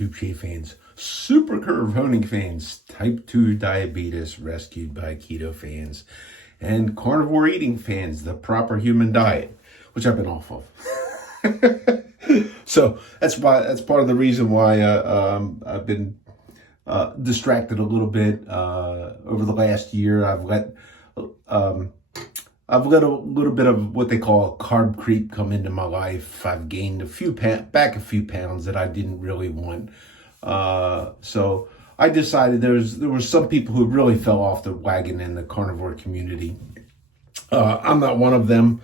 Tube Shave fans, Super Curve Honing fans, Type 2 Diabetes Rescued by Keto fans, and carnivore eating fans, the proper human diet, which I've been off of. So that's part of the reason why I've been distracted a little bit over the last year. I've let a little bit of what they call carb creep come into my life. I've gained a few pounds that I didn't really want. So I decided there were some people who really fell off the wagon in the carnivore community. I'm not one of them,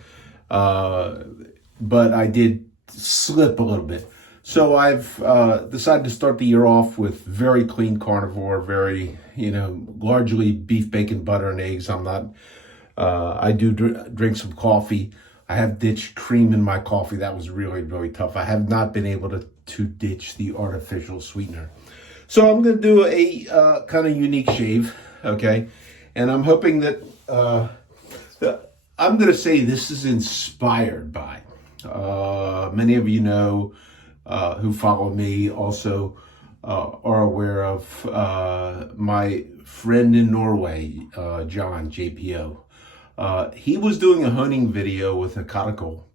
but I did slip a little bit. So I've decided to start the year off with very clean carnivore, very, largely beef, bacon, butter, and eggs. I do drink some coffee. I have ditched cream in my coffee. That was really, really tough. I have not been able to ditch the artificial sweetener. So I'm going to do a kind of unique shave, okay? And I'm hoping that, I'm going to say this is inspired by. Many of you know who follow me also are aware of my friend in Norway, John, JPO. He was doing a honing video with a cuticle,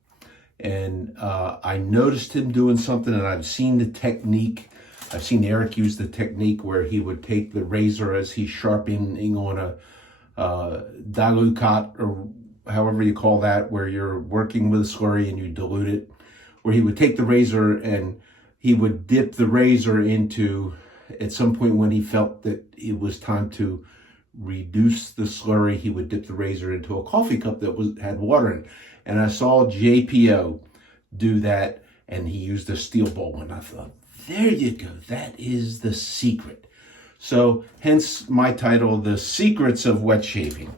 and I noticed him doing something, and I've seen the technique. I've seen Eric use the technique where he would take the razor as he's sharpening on a dilucat, or however you call that, where you're working with a slurry and you dilute it, where he would take the razor and he would dip the razor into, at some point when he felt that it was time to reduce the slurry, he would dip the razor into a coffee cup that had water in it. And I saw JPO do that, and he used a steel bowl, and I thought, there you go, that is the secret. So hence my title, The Secrets of Wet Shaving.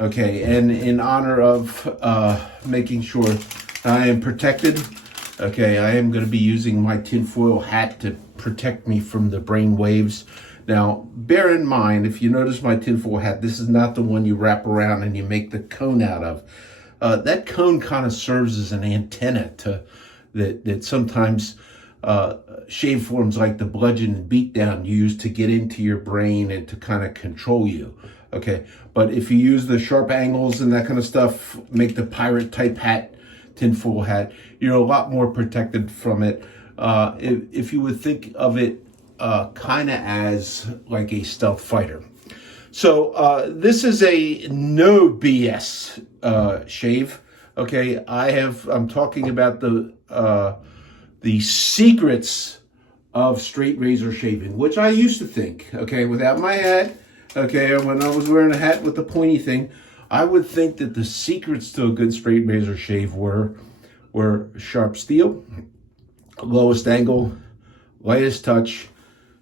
Okay, and in honor of making sure I am protected, okay, I am going to be using my tinfoil hat to protect me from the brain waves. Now, bear in mind, if you notice my tinfoil hat, this is not the one you wrap around and you make the cone out of. That cone kind of serves as an antenna that sometimes shave forms like the bludgeon and beatdown use to get into your brain and to kind of control you. Okay, but if you use the sharp angles and that kind of stuff, make the pirate type hat, tinfoil hat, you're a lot more protected from it. If you would think of it kind of as like a stealth fighter. So this is a no BS shave. Okay, I'm talking about the secrets of straight razor shaving, which I used to think, okay, without my hat, okay, when I was wearing a hat with the pointy thing, I would think that the secrets to a good straight razor shave were sharp steel, lowest angle, lightest touch,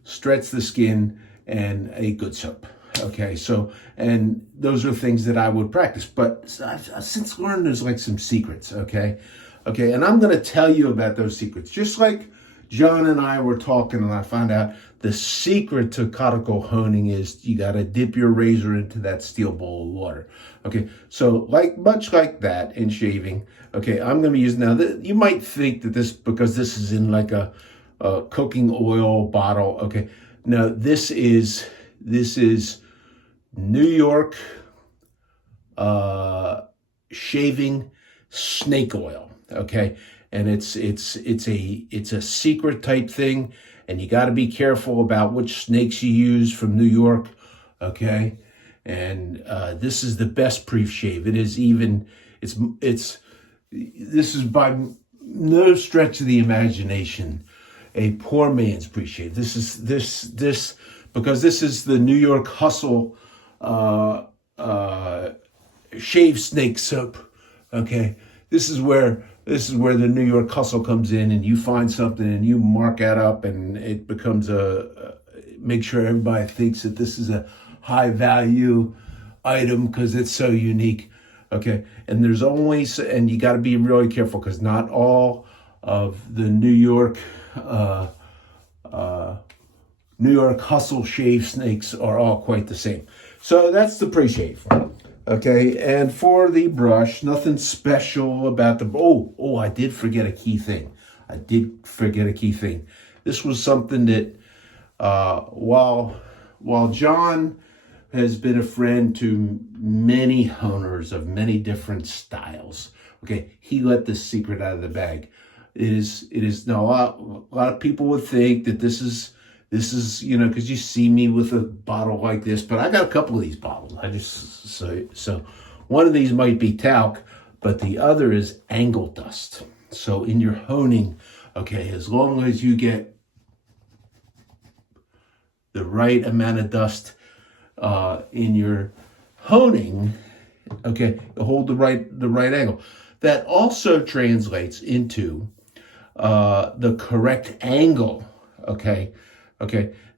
stretch the skin, and a good soap. Okay, so, and those are things that I would practice, but I've since learned there's like some secrets, okay? Okay, and I'm going to tell you about those secrets. Just like John and I were talking, and I found out the secret to cuticle honing is you got to dip your razor into that steel bowl of water. Okay, so much like that in shaving, okay, I'm going to use now. You might think that because this is in like a cooking oil bottle. Okay, no, this is New York shaving snake oil. Okay, and it's a secret type thing, and you got to be careful about which snakes you use from New York. Okay, and this is the best pre-shave. This is by no stretch of the imagination a poor man's pre-shave. This because this is the New York Hustle shave snake soap. Okay, this is where the New York Hustle comes in, and you find something and you mark that up, and it becomes make sure everybody thinks that this is a high value item because it's so unique. Okay, and and you got to be really careful because not all of the New York Hustle shave snakes are all quite the same. So that's the pre-shave. Okay, and for the brush, nothing special about I did forget a key thing. This was something that while John has been a friend to many honers of many different styles, okay, he let this secret out of the bag. It is now a lot of people would think that this is because you see me with a bottle like this, but I got a couple of these bottles. I just so one of these might be talc, but the other is angle dust. So in your honing, okay, as long as you get the right amount of dust in your honing, okay, hold the right angle. That also translates into the correct angle. Okay.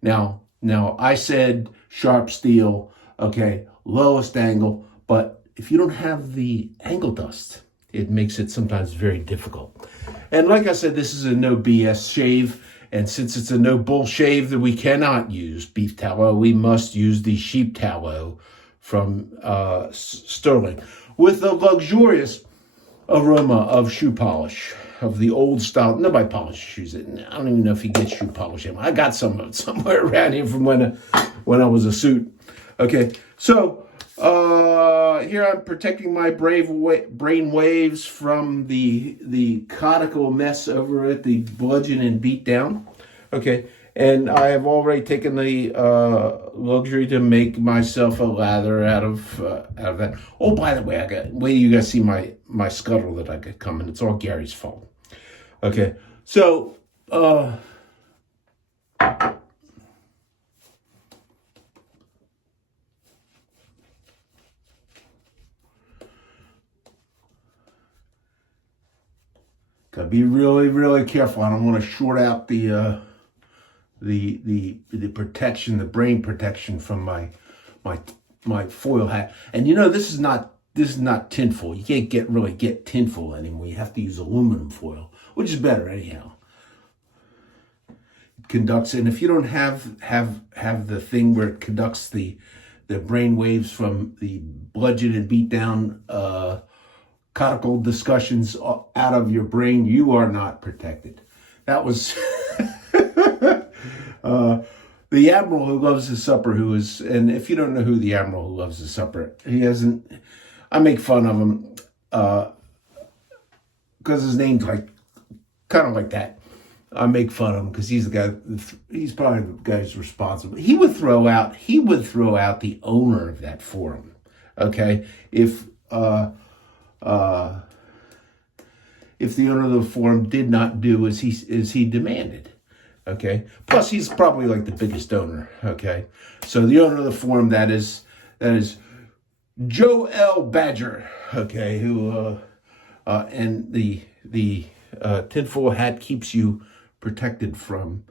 Now I said sharp steel. Okay, lowest angle. But if you don't have the angle dust, it makes it sometimes very difficult. And like I said, this is a no BS shave. And since it's a no bull shave, that we cannot use beef tallow, we must use the sheep tallow from Sterling with a luxurious aroma of shoe polish, of the old style. Nobody polishes shoes. I don't even know if you get shoe polish anymore. I got some of it somewhere around here from when I was a suit. Okay, so here I'm protecting my brain waves from the conical mess over at the Bludgeon and Beatdown. Okay, and I have already taken the luxury to make myself a lather out of that. Oh, by the way, wait till you guys see my scuttle that I got coming. It's all Gary's fault. Okay, so gotta be really, really careful. I don't want to short out the protection, the brain protection from my foil hat. And this is not tinfoil. You can't really get tinfoil anymore. You have to use aluminum foil, which is better anyhow. It conducts, and if you don't have the thing where it conducts the brain waves from the Bludgeon and Beatdown conical discussions out of your brain, you are not protected. That was the Admiral Who Loves His Supper, and if you don't know who the Admiral Who Loves His Supper, I make fun of him because his name's kind of like that. I make fun of him because he's probably the guy who's responsible. He would throw out the owner of that forum. Okay, if the owner of the forum did not do as he demanded. Okay, plus he's probably like the biggest owner. Okay, so the owner of the forum, that is Joe L. Badger. Okay, who and the tinfoil hat keeps you protected from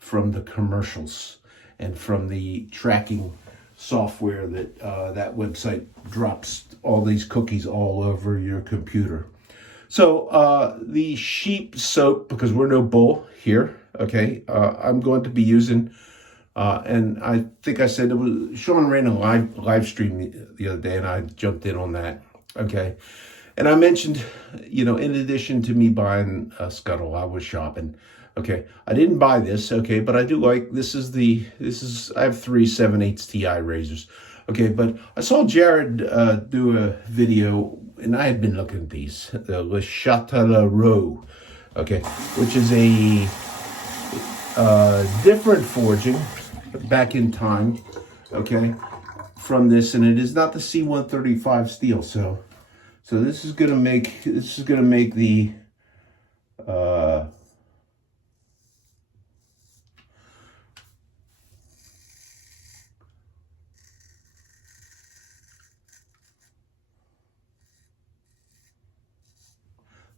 the commercials and from the tracking software that website drops all these cookies all over your computer. So the sheep soap, because we're no bull here, okay, I'm going to be using, and I think I said Sean ran a live stream the other day, and I jumped in on that, okay. And I mentioned, in addition to me buying a scuttle, I was shopping. Okay, I didn't buy this, okay, but I do like, I have 3 7/8 Ti razors. Okay, but I saw Jared do a video, and I had been looking at these, the Le Châtellerault, okay, which is a different forging back in time, okay, from this, and it is not the C135 steel, so this is gonna make the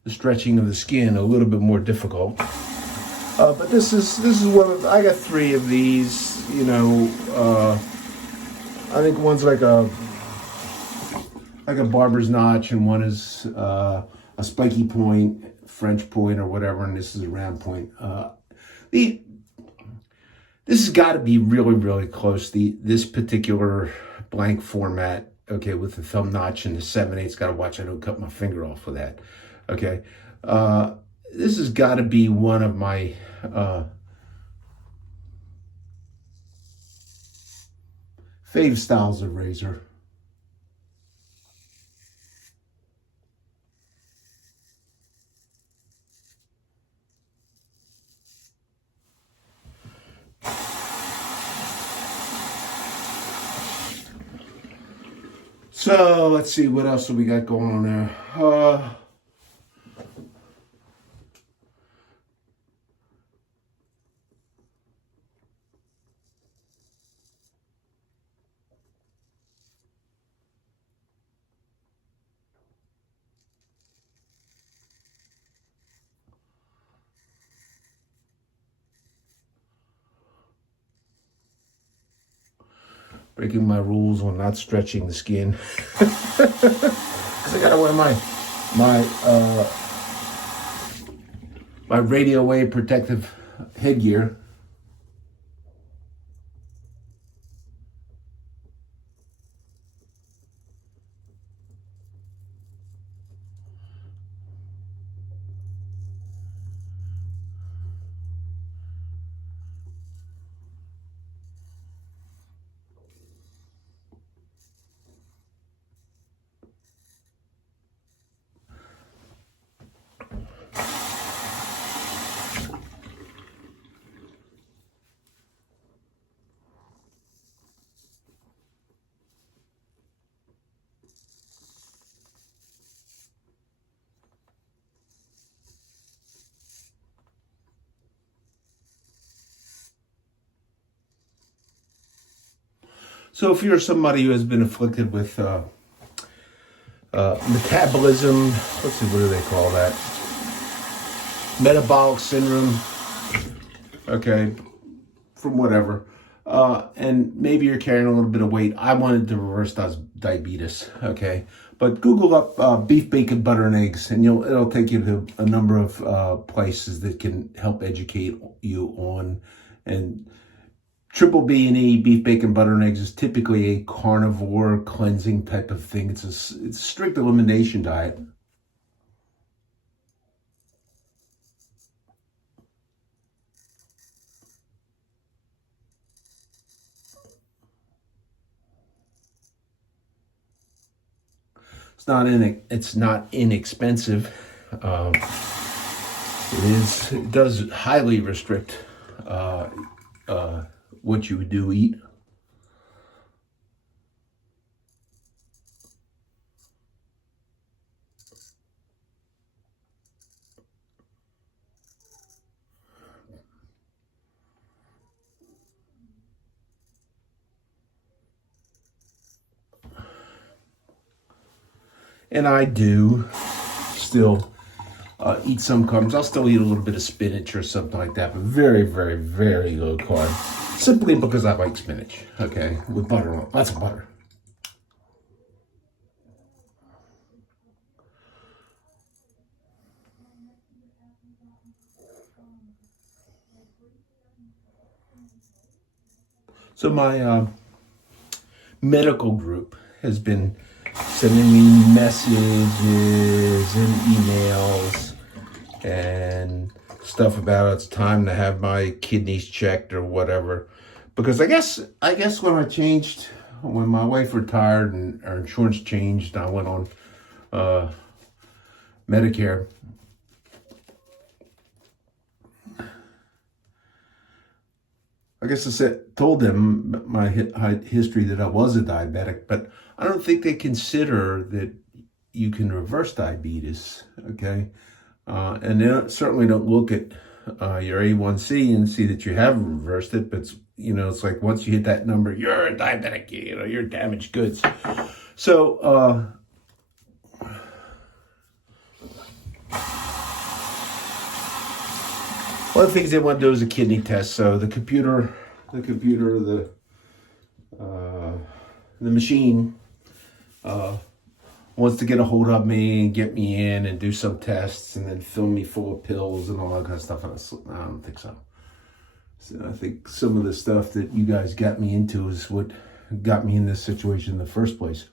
stretching of the skin a little bit more difficult. But this is one of, I got 3 of these, I think one's like a barber's notch, and one is a spiky point, French point or whatever, and this is a round point. This has got to be really, really close. This particular blank format, okay, with the thumb notch and the 7/8, got to watch I don't cut my finger off with that. Okay, this has got to be one of my fave styles of razor. So let's see what else we got going on there. Breaking my rules on not stretching the skin. Because I gotta wear my radio wave protective headgear. So if you're somebody who has been afflicted with metabolism, let's see, what do they call that? Metabolic syndrome, okay, from whatever. And maybe you're carrying a little bit of weight. I wanted to reverse diabetes, okay? But Google up beef, bacon, butter, and eggs, and it'll take you to a number of places that can help educate you on. And triple B and E, beef, bacon, butter, and eggs, is typically a carnivore cleansing type of thing. It's a strict elimination diet. It's not inexpensive. It does highly restrict what you do eat. And I do still eat some carbs. I'll still eat a little bit of spinach or something like that, but very, very, very low carb. Simply because I like spinach, okay, with butter on it. Lots of butter. So my medical group has been sending me messages and emails and stuff about it's time to have my kidneys checked or whatever. Because I guess when my wife retired and our insurance changed, I went on Medicare. I guess told them my history that I was a diabetic, but I don't think they consider that you can reverse diabetes, okay? And they certainly don't look at your A1C and see that you have reversed it, but it's like once you hit that number, you're a diabetic, you're damaged goods. So, one of the things they want to do is a kidney test. So the machine wants to get a hold of me and get me in and do some tests and then fill me full of pills and all that kind of stuff. And I don't think so. So I think some of the stuff that you guys got me into is what got me in this situation in the first place.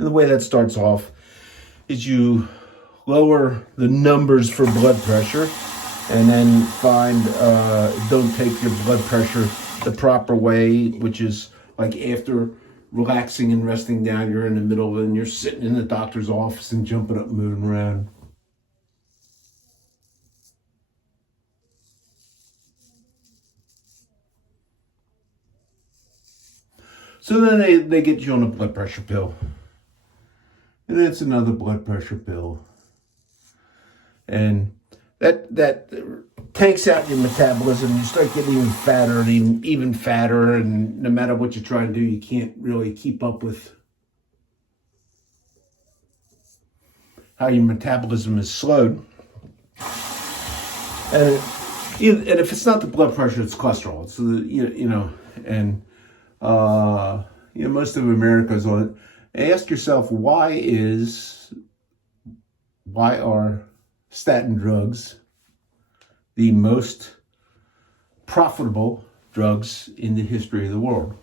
And the way that starts off is you lower the numbers for blood pressure, and then don't take your blood pressure the proper way, which is like after relaxing and resting down, you're in the middle and you're sitting in the doctor's office and jumping up and moving around. So then they get you on a blood pressure pill. And then it's another blood pressure pill. And that tanks out your metabolism. You start getting even fatter and even fatter. And no matter what you try to do, you can't really keep up with how your metabolism is slowed. And if it's not the blood pressure, it's cholesterol. So most of America is on it. Ask yourself, why are statin drugs the most profitable drugs in the history of the world?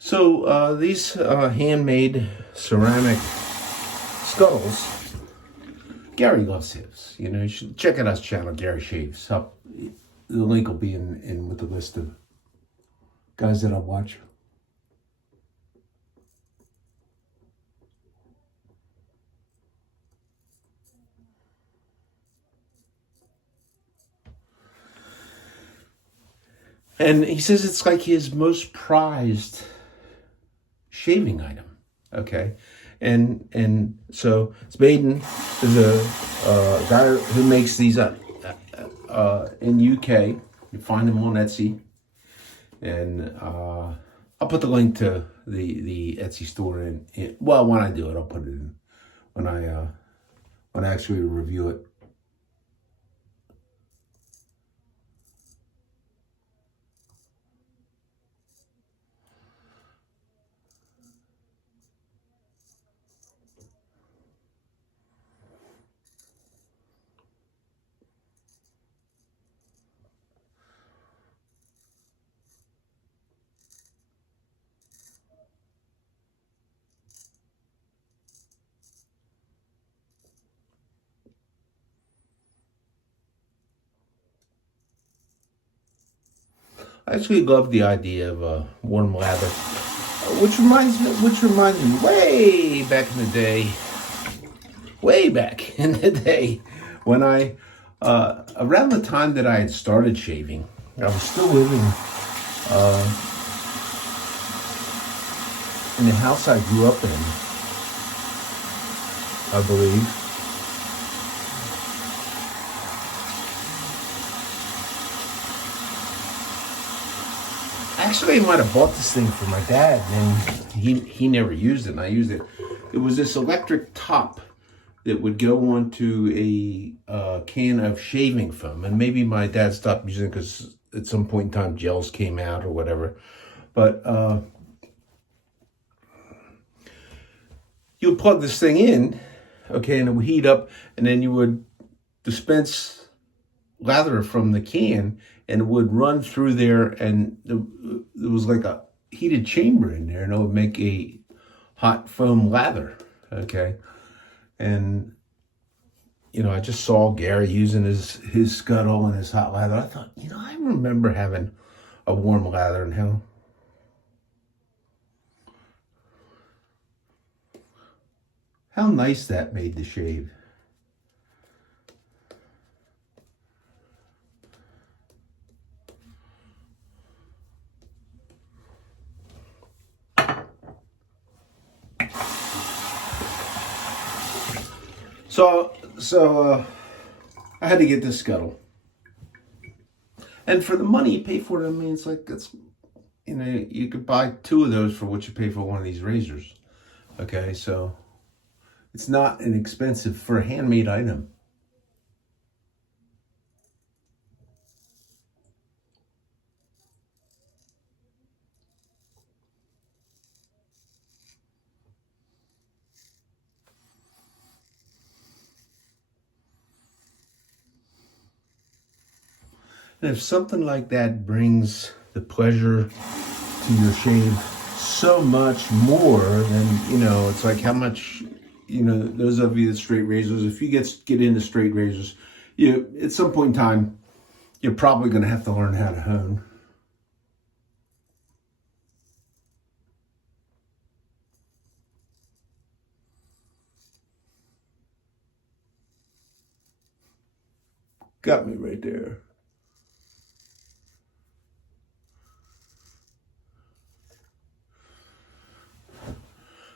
So these handmade ceramic scuttles, Gary loves his. You should check out his channel, Gary Shaves. The link will be in with the list of guys that I watch. And he says it's like his most prized shaving item. Okay. And so it's made in, there's a guy who makes these in UK. You find them on Etsy. And I'll put the link to the Etsy store in. Well, when I do it, I'll put it in when I actually review it. I actually love the idea of warm lather, which reminds me way back in the day, when I around the time that I had started shaving, I was still living in the house I grew up in, I believe. Actually, I might have bought this thing for my dad, and he never used it, and I used it. It was this electric top that would go onto a can of shaving foam, and maybe my dad stopped using it because at some point in time gels came out or whatever. But you would plug this thing in, okay, and it would heat up, and then you would dispense lather from the can, and it would run through there, and there was like a heated chamber in there, and it would make a hot foam lather, okay? And, I just saw Gary using his scuttle and his hot lather. I thought, I remember having a warm lather, and how nice that made the shave. So I had to get this scuttle, and for the money you pay for it, I mean, it's like you could buy two of those for what you pay for one of these razors. Okay, so it's not inexpensive for a handmade item. And if something like that brings the pleasure to your shave so much more, then, you know, it's like how much, you know, those of you that straight razors, if you get into straight razors, you at some point in time, you're probably going to have to learn how to hone. Got me right there.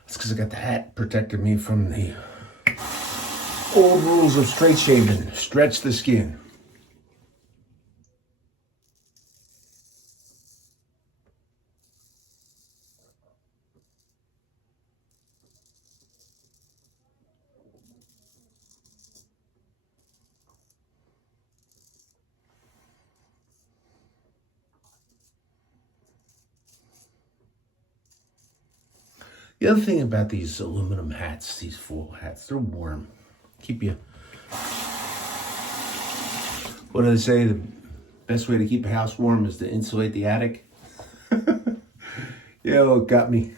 That's because I got the hat protecting me from the old rules of straight shaving. Stretch the skin. The other thing about these aluminum hats, these full hats, they're warm. Keep you, what do they say? The best way to keep a house warm is to insulate the attic. Yeah, well, it got me.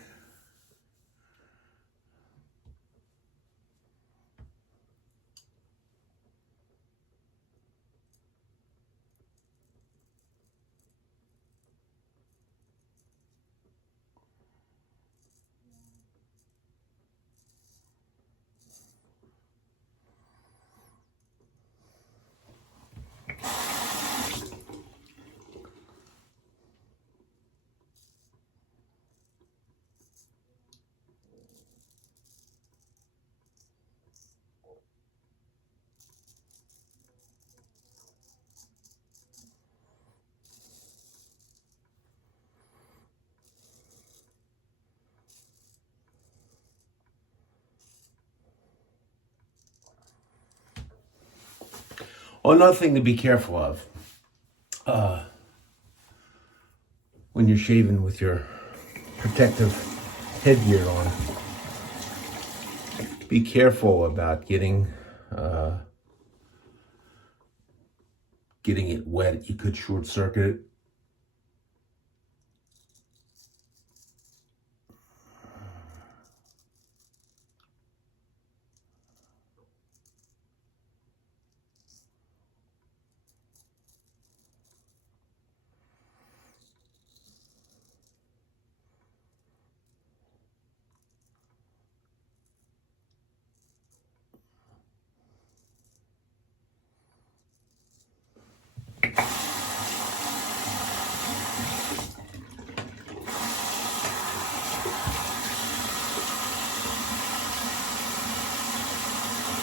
Well, another thing to be careful of when you're shaving with your protective headgear on, be careful about getting it wet. You could short circuit it.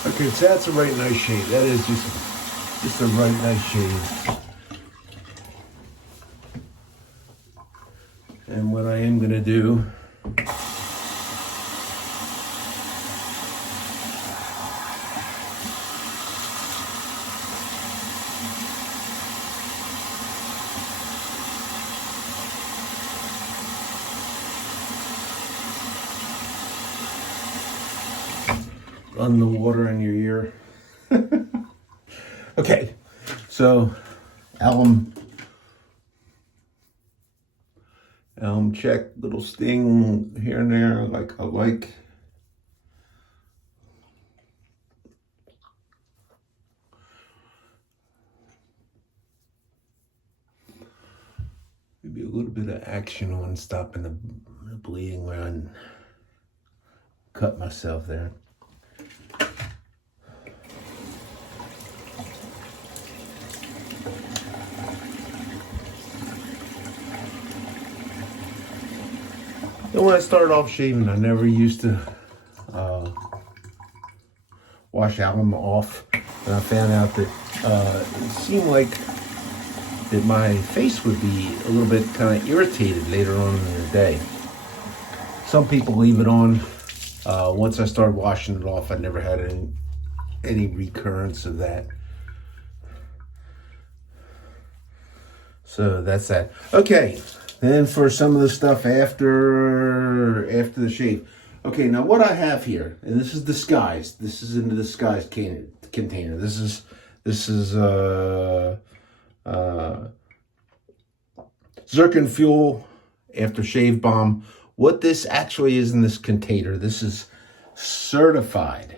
Okay, so that's a right nice shave. That is just a right nice shave. And what I am going to do, run the water in your ear. Okay, so alum check, little sting here and there, like I like. Maybe a little bit of action on stopping the bleeding where I cut myself there. And when I started off shaving, I never used to wash alum off, and I found out that it seemed like that my face would be a little bit kind of irritated later on in the day. Some people leave it on Once I started washing it off, I never had any recurrence of that. So that's that. Okay, then for some of the stuff after the shave. Okay, now what I have here, and this is disguised. This is in the disguised container. This is Zircon Fuel After Shave Balm. What this actually is in this container, this is certified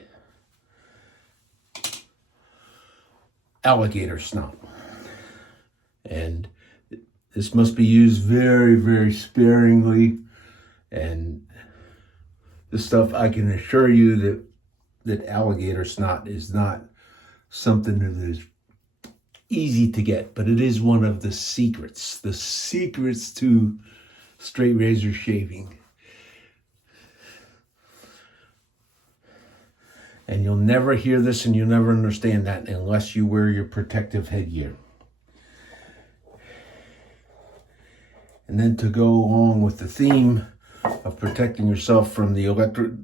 alligator snot. And this must be used very, very sparingly. And this stuff, I can assure you that alligator snot is not something that is easy to get, but it is one of the secrets to straight razor shaving. And you'll never hear this and you'll never understand that unless you wear your protective headgear. And then to go along with the theme of protecting yourself from the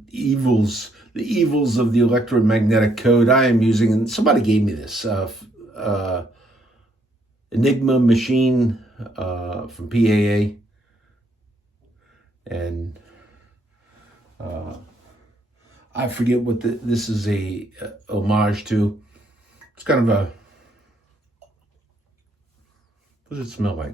evils of the electromagnetic code, I am using, and somebody gave me this, Enigma machine from PAA. And I forget what this is a homage to. It's kind of a, what does it smell like?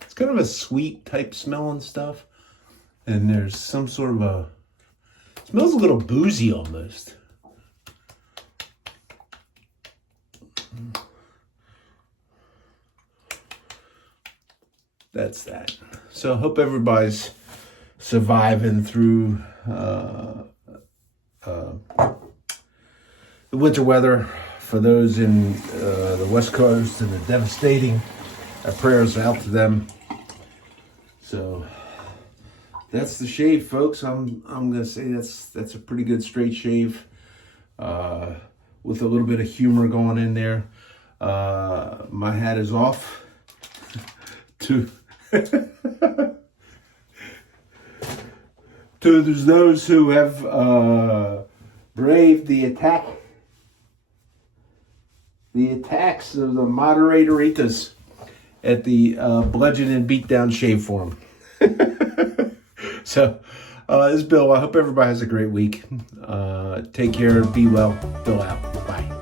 It's kind of a sweet type smelling stuff. And there's some sort of a, it smells a little boozy almost. That's that. So I hope everybody's surviving through the winter weather. For those in the West Coast and the devastating, our prayers out to them. So that's the shave, folks. I'm gonna say that's a pretty good straight shave with a little bit of humor going in there. My hat is off to to those who have braved the attacks of the moderators at the Bludgeon and Beatdown Shave Forum. So, this is Bill. I hope everybody has a great week. Take care. Be well. Bill out. Bye.